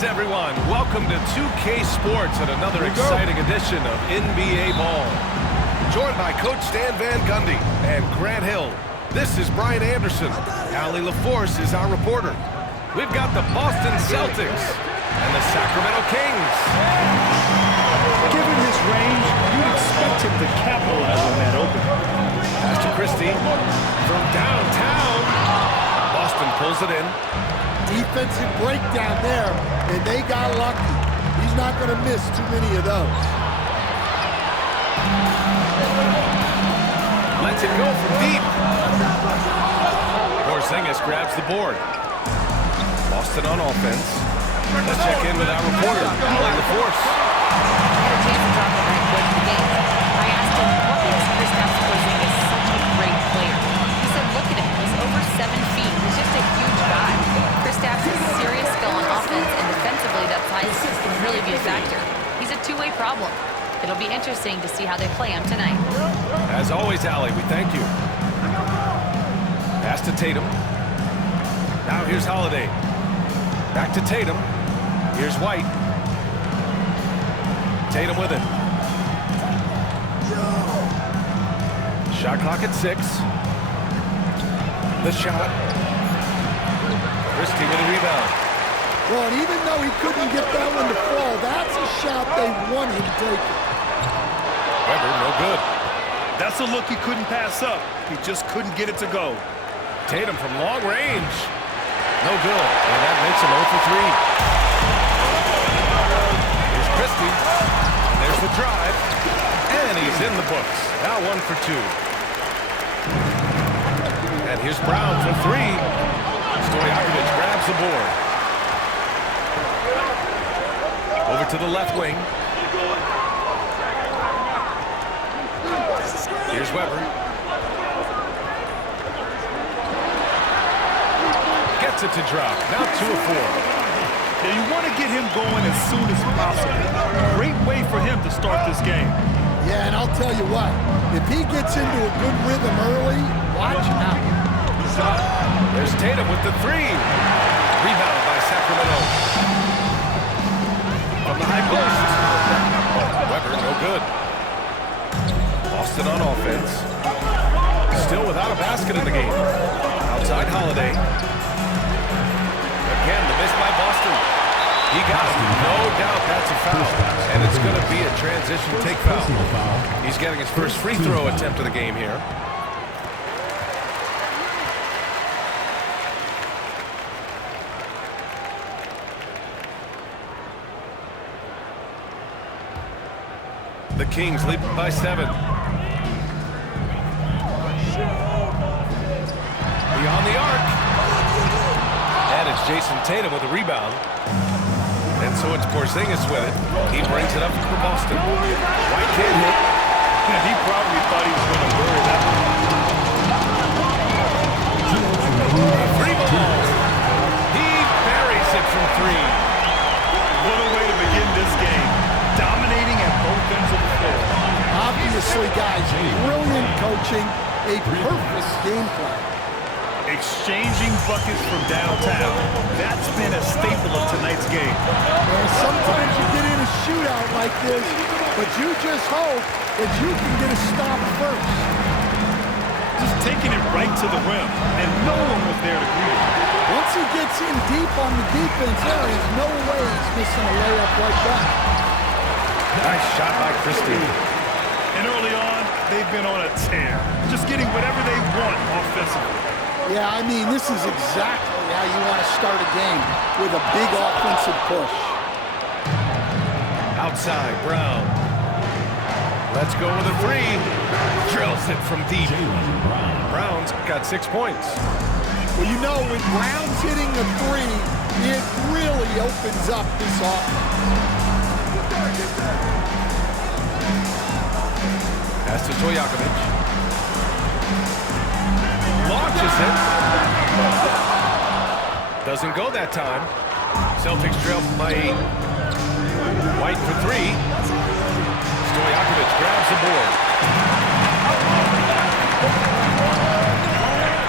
Greetings, everyone. Welcome to 2K Sports and another exciting edition of NBA Ball. Joined by Coach Stan Van Gundy and Grant Hill. This is Brian Anderson. Allie LaForce is our reporter. We've got the Boston Celtics and the Sacramento Kings. Given his range, you'd expect him to capitalize on that opening. Pass to Christie from downtown. Boston pulls it in. Defensive breakdown there, and they got lucky. He's not going to miss too many of those. Lets it go from deep. Porzingis grabs the board. Boston on offense. Let's check in with our reporter, Allie LaForce. I had a chance to talk to him during the game. I asked him, what makes Kristaps Porzingis such a great player? He said, look at him. He's over 7 feet. He's just a huge guy. Kristaps has serious skill on offense, and defensively, that size can really be a factor. He's a two-way problem. It'll be interesting to see how they play him tonight. As always, Allie, we thank you. Pass to Tatum. Now here's Holiday. Back to Tatum. Here's White. Tatum with it. Shot clock at 6. The shot. Christie with a rebound. Well, and even though he couldn't get that one to fall, that's a shot they want him taking. Weber, no good. That's a look he couldn't pass up. He just couldn't get it to go. Tatum from long range. No good. And that makes him 0 for 3. Here's Christie. And there's the drive. And he's in the books. Now 1 for 2. And here's Brown for 3. Stojakovic grabs the board. Over to the left wing. Here's Weber. Gets it to drop. Now 2 of 4. Yeah, you want to get him going as soon as possible. Great way for him to start this game. Yeah, and I'll tell you what, if he gets into a good rhythm early, watch out. There's Tatum with the 3. Rebound by Sacramento. From the high post. Weber, no good. Boston on offense. Still without a basket in the game. Outside Holiday. Again, the miss by Boston. He got it. No doubt that's a foul. And it's going to be a transition take foul. He's getting his first free throw attempt of the game here. The Kings lead by 7. Beyond the arc. And it's Jason Tatum with a rebound. And so it's Porzingis with it. He brings it up for Boston. White can't hit. Yeah, he probably thought he was going to bury that one. Free ball. He buries it from 3. What a way to begin this game. Dominating at both ends of the floor. Obviously, guys, brilliant coaching, a perfect game plan. Exchanging buckets from downtown. That's been a staple of tonight's game. And sometimes you get in a shootout like this, but you just hope that you can get a stop first. Just taking it right to the rim, and no one was there to greet him. Once he gets in deep on the defense, there is no way he's missing a layup like that. Nice shot by Christie. And early on, they've been on a tear. Just getting whatever they want offensively. Yeah, I mean, this is exactly how you want to start a game, with a big offensive push. Outside, Brown. Let's go with a 3. Drills it from deep. Brown's got 6 points. Well, you know, when Brown's hitting a 3, it really opens up this offense. Pass to Stojakovic. Launches it. Doesn't go that time. Celtics trail by 8. White for 3. Stojakovic grabs the board.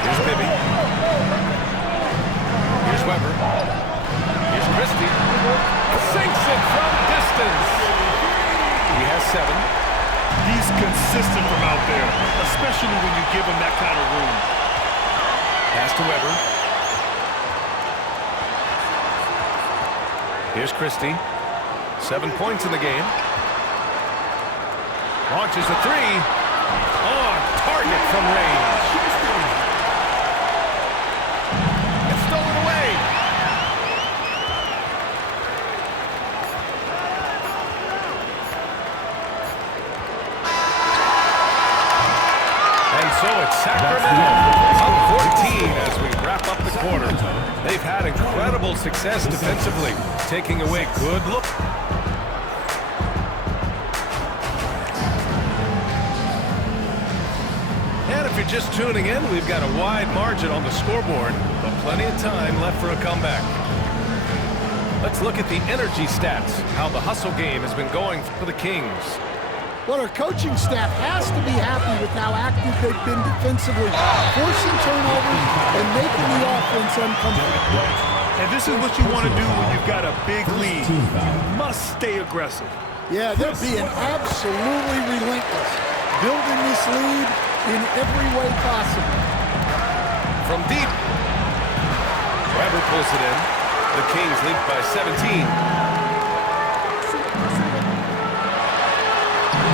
Here's Bibby. Here's Weber. Here's Chris Christie. Sinks it from distance. He has 7. He's consistent from out there, especially when you give him that kind of room. Pass to Weber. Here's Christie. 7 points in the game. Launches a 3. On target from range. It's stolen away. And so it's Sacramento up 14 as we wrap up the quarter. They've had incredible success defensively, taking away good look. And if you're just tuning in, we've got a wide margin on the scoreboard, but plenty of time left for a comeback. Let's look at the energy stats, how the hustle game has been going for the Kings. Well, our coaching staff has to be happy with how active they've been defensively, forcing turnovers and making the offense uncomfortable. And this is what you want to do when you've got a big lead. You must stay aggressive. Yeah, they're being absolutely relentless, building this lead in every way possible. From deep, Weber pulls it in. The Kings lead by 17.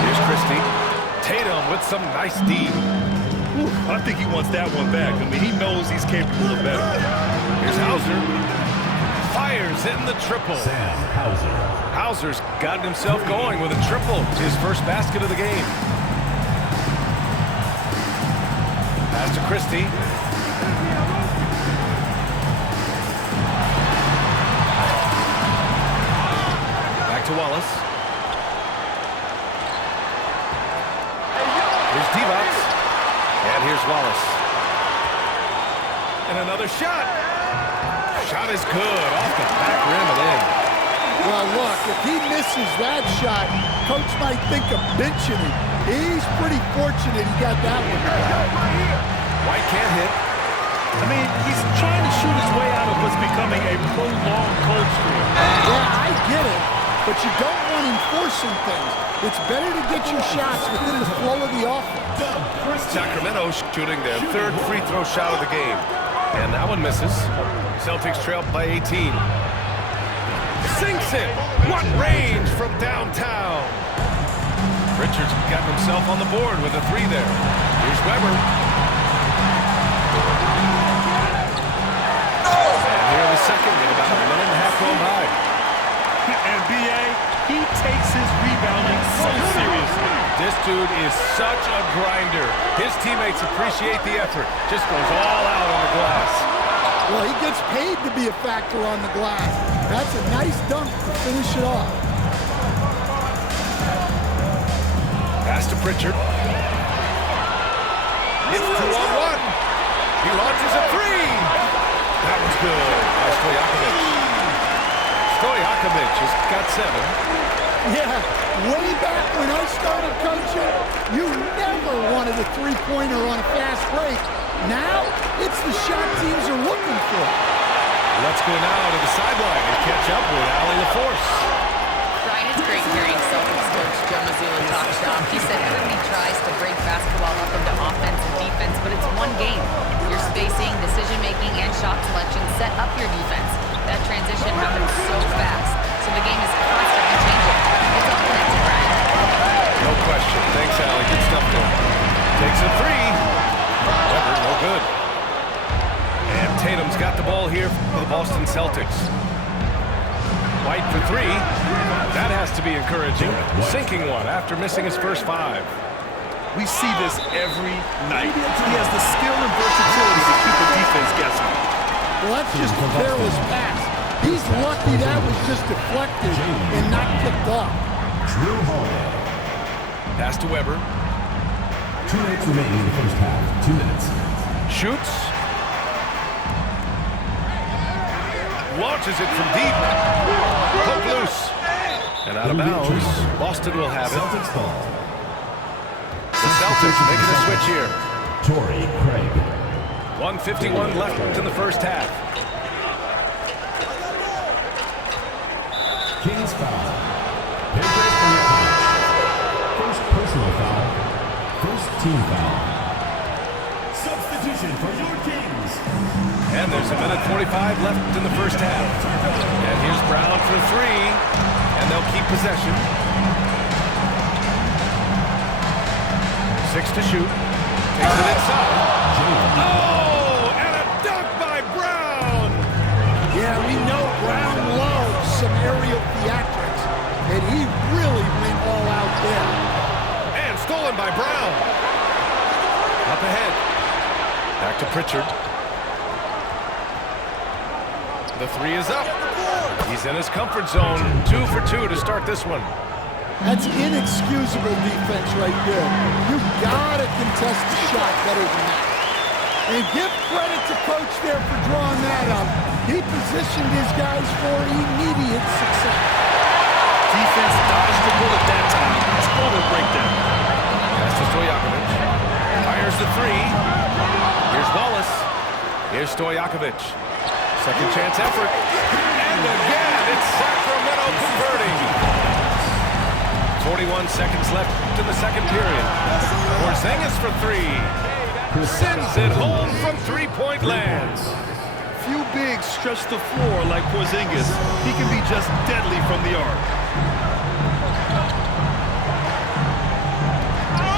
Here's Christie. Tatum with some nice D. Ooh, I think he wants that one back. I mean, he knows he's capable of better. Here's Hauser. Fires in the triple. Sam Hauser. Hauser's gotten himself going with a triple. His first basket of the game. Pass to Christie. Back to Wallace. Here's Divac. And here's Wallace. And another shot. Shot is good. Off the back rim and in. Well, look, if he misses that shot, Coach might think of benching him. He's pretty fortunate he got that one. White can't hit. I mean, he's trying to shoot his way out of what's becoming a prolonged cold streak. Yeah, I get it, but you don't want him forcing things. It's better to get your shots within the flow of the offense. Sacramento shooting their 3rd free throw shot of the game. And that one misses. Celtics trail by 18. Sinks it! What range from downtown! Richards got himself on the board with a 3 there. Here's Weber. And here in the second with about a minute and a half going by. And B.A., he takes his rebounding so seriously. This dude is such a grinder. His teammates appreciate the effort. Just goes all out on the glass. Well, he gets paid to be a factor on the glass. That's a nice dunk to finish it off. Pass to Pritchard. It's 2-on-1. He launches a 3. That was good by Stojakovic. Stojakovic has got 7. Yeah, way back when I started coaching, you never wanted a three-pointer on a fast break. Now, it's the shot teams are looking for. Let's go now to the sideline and catch up with Allie LaForce. Brian, it's great hearing Celtics coach Joe Mazzulla talk shop. He said everybody tries to break basketball up into offense and defense, but it's one game. Your spacing, decision-making, and shot selection set up your defense. That transition happens so fast, so the game is constantly changing. It's all connected, Brian. No question. Thanks, Allie. Good stuff there. Takes a 3. Weber, no good. And Tatum's got the ball here for the Boston Celtics. White for 3. That has to be encouraging. Sinking one after missing his first 5. We see this every night. He has the skill and versatility to keep the defense guessing. Well, that's just a careless pass. He's lucky that was just deflected and not picked off. Drew Holiday. Pass to Weber. 2 minutes remaining in the first half. 2 minutes. Shoots. Launches it from deep. Poked loose. And out of bounds. Boston will have it. Celtics ball. The Celtics making a switch here. Torrey Craig. 1:51 left in the first half. Kings foul. Pedro Stojakovic. First personal foul. First team foul. Substitution for your Kings. And there's a minute 45 left in the first half. And here's Brown for three. And they'll keep possession. 6 to shoot. Takes it inside. Oh, and a dunk by Brown. Yeah, we know Brown loves some aerial theatrics, and he really went all out there. And stolen by Brown. Up ahead. Back to Pritchard. The three is up. He's in his comfort zone. 2 for 2 to start this one. That's inexcusable defense right there. You gotta contest the shot better than that. And give credit to coach there for drawing that up. He positioned his guys for immediate success. Defense dodged the bullet that time. Total breakdown. Pass to Stojakovic. Fires the three. Here's Wallace. Here's Stojakovic. Second chance effort. And again, it's Sacramento converting. 41 seconds left in the second period. Porzingis for three. Sends it home from three-point land. Few bigs stretch the floor like Porzingis. He can be just deadly from the arc.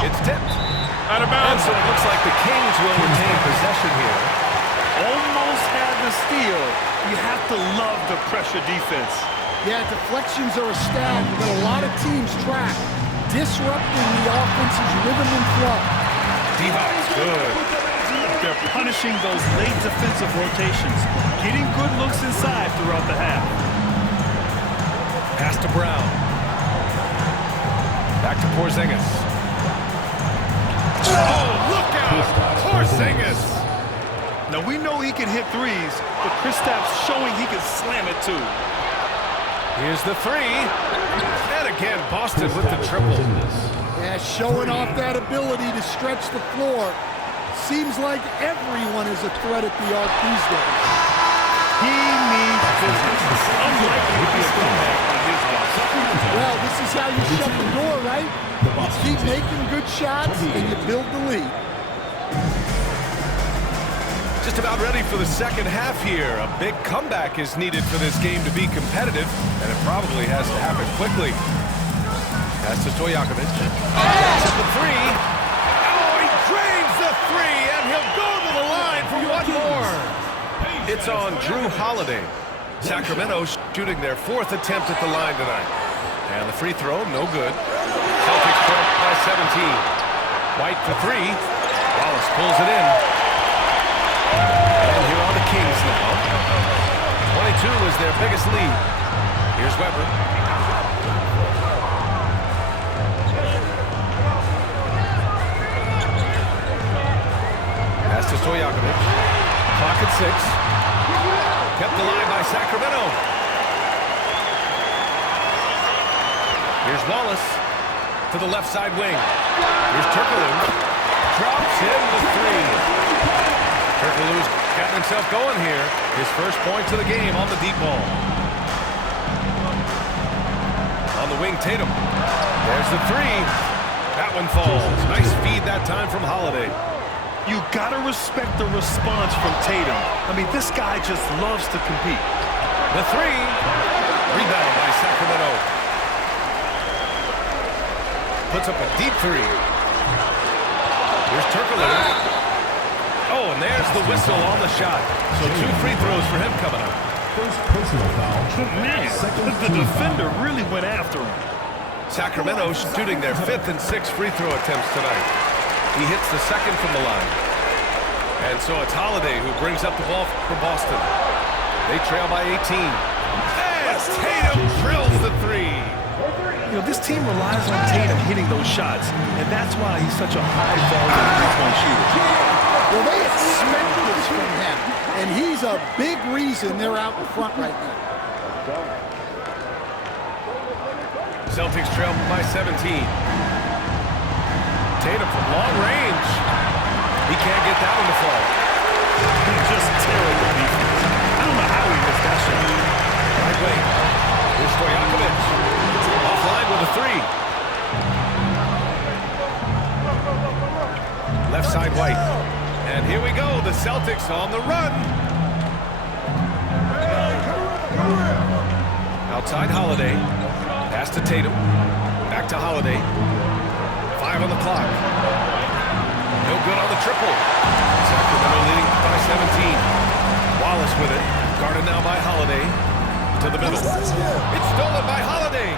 It's tipped. Out of And bounds. so it looks like the Kings will retain possession here. Almost had the steal. You have to love the pressure defense. Yeah, deflections are a stat that a lot of teams track, disrupting the offense's rhythm and flow. Divac, good. They're punishing those late defensive rotations, getting good looks inside throughout the half. Pass to Brown. Back to Porzingis. Oh, look out! Porzingis! Now we know he can hit threes, but Kristaps showing he can slam it too. Here's the three. And again, Boston with the triple. Yeah, showing off that ability to stretch the floor. Seems like everyone is a threat at the arc these days. He needs business. Unlikely to be a comeback on his watch. Well, this is how you shut the door, right? You keep making good shots and you build the lead. Just about ready for the second half here. A big comeback is needed for this game to be competitive, and it probably has to happen quickly. Pass to Stojakovic. To the three. Oh, he drains the three, and he'll go to the line for one more. It's on Drew Holiday. Sacramento shooting their fourth attempt at the line tonight. And the free throw, no good. Celtics trail by 17. White for three. Wallace pulls it in. And here are the Kings now. 22 is their biggest lead. Here's Weber. Pass to Stojakovic. Clock at 6. Kept alive by Sacramento. Here's Wallace to the left side wing. Here's Turkoglu. Drops in the three. Turkoglu's got himself going here. His first points of the game on the deep ball. On the wing, Tatum. There's the three. That one falls. Nice feed that time from Holiday. You gotta respect the response from Tatum. I mean, this guy just loves to compete. The three. Rebound by Sacramento. Puts up a deep three. Here's Turkoglu. Oh, and there's the whistle on the shot. So 2 free throws for him coming up. First personal foul. Man, the defender really went after him. Sacramento shooting their 5th and 6th free throw attempts tonight. He hits the second from the line. And so it's Holiday who brings up the ball for Boston. They trail by 18. And Tatum drills the three. You know, this team relies on Tatum hitting those shots, and that's why he's such a high-volume three-point shooter. Well, they expect this from him, and he's a big reason they're out in front right now. Celtics trail by 17. Tatum from long range. He can't get that one to fall. Just terrible defense. I don't know how he missed that shot. Right wing. Here's Stojakovic. Celtics on the run. Outside Holiday. Pass to Tatum. Back to Holiday. 5 on the clock. No good on the triple. Sacramento leading by 17. Wallace with it. Guarded now by Holiday. To the middle. It's stolen by Holiday.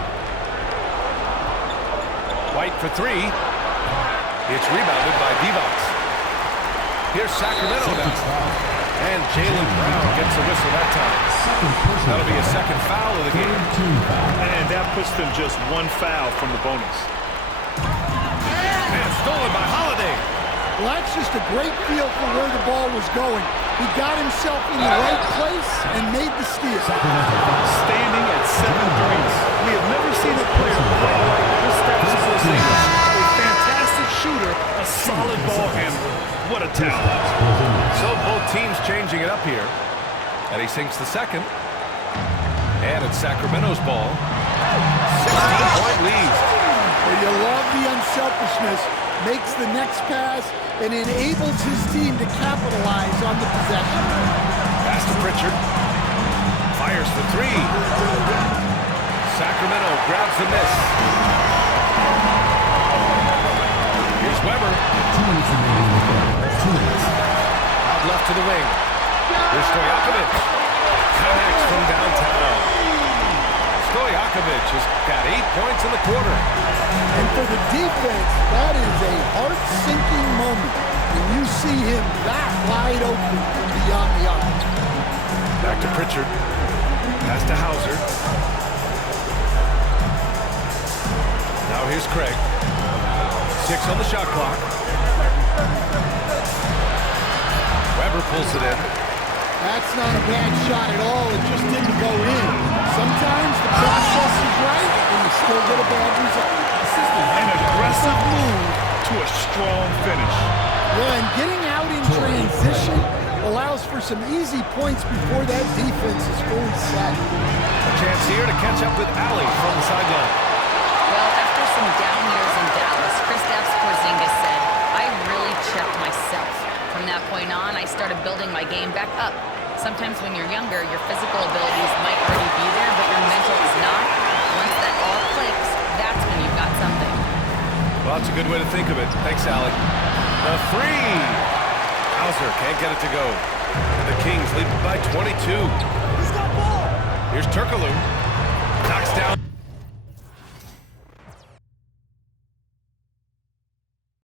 White for 3. It's rebounded by Divac. Here's Sacramento now. And Jaylen Brown gets a whistle that time. That'll be a second foul of the game. And that puts them just 1 foul from the bonus. And stolen by Holiday. Well, that's just a great feel for where the ball was going. He got himself in the right place and made the steal. Standing at 7 threes. We have never seen a player play like Kristaps Porzingis. A fantastic shooter, a solid ball handler. What a talent. So both teams changing it up here. And he sinks the second. And it's Sacramento's ball. 16-point lead. Well, you love the unselfishness. Makes the next pass and enables his team to capitalize on the possession. Pass to Pritchard. Fires for 3. Sacramento grabs the miss. Here's Weber. 2 minutes remaining in the quarter. 2 minutes. Out left to the wing. Here's Stojakovic. Connects from downtown. Stojakovic has got 8 points in the quarter. And for the defense, that is a heart-sinking moment when you see him that wide open beyond the arc. Back to Pritchard. Pass to Hauser. Now here's Craig. 6 on the shot clock. Weber pulls it in. That's not a bad shot at all. It just didn't go in. Sometimes the process is right, and you still get a bad result. An aggressive move to a strong finish. Yeah, and getting out in transition allows for some easy points before that defense is fully set. A chance here to catch up with Allie from the sideline. Well, after some down years in Dallas, Kristaps Porzingis said, I really checked myself. From that point on, I started building my game back up. Sometimes when you're younger, your physical abilities might already be there, but your mental is not. Once that all clicks, that's when you've got something. Well, that's a good way to think of it. Thanks, Allie. The 3. Hauser can't get it to go. And the Kings lead by 22. Here's Turkoglu.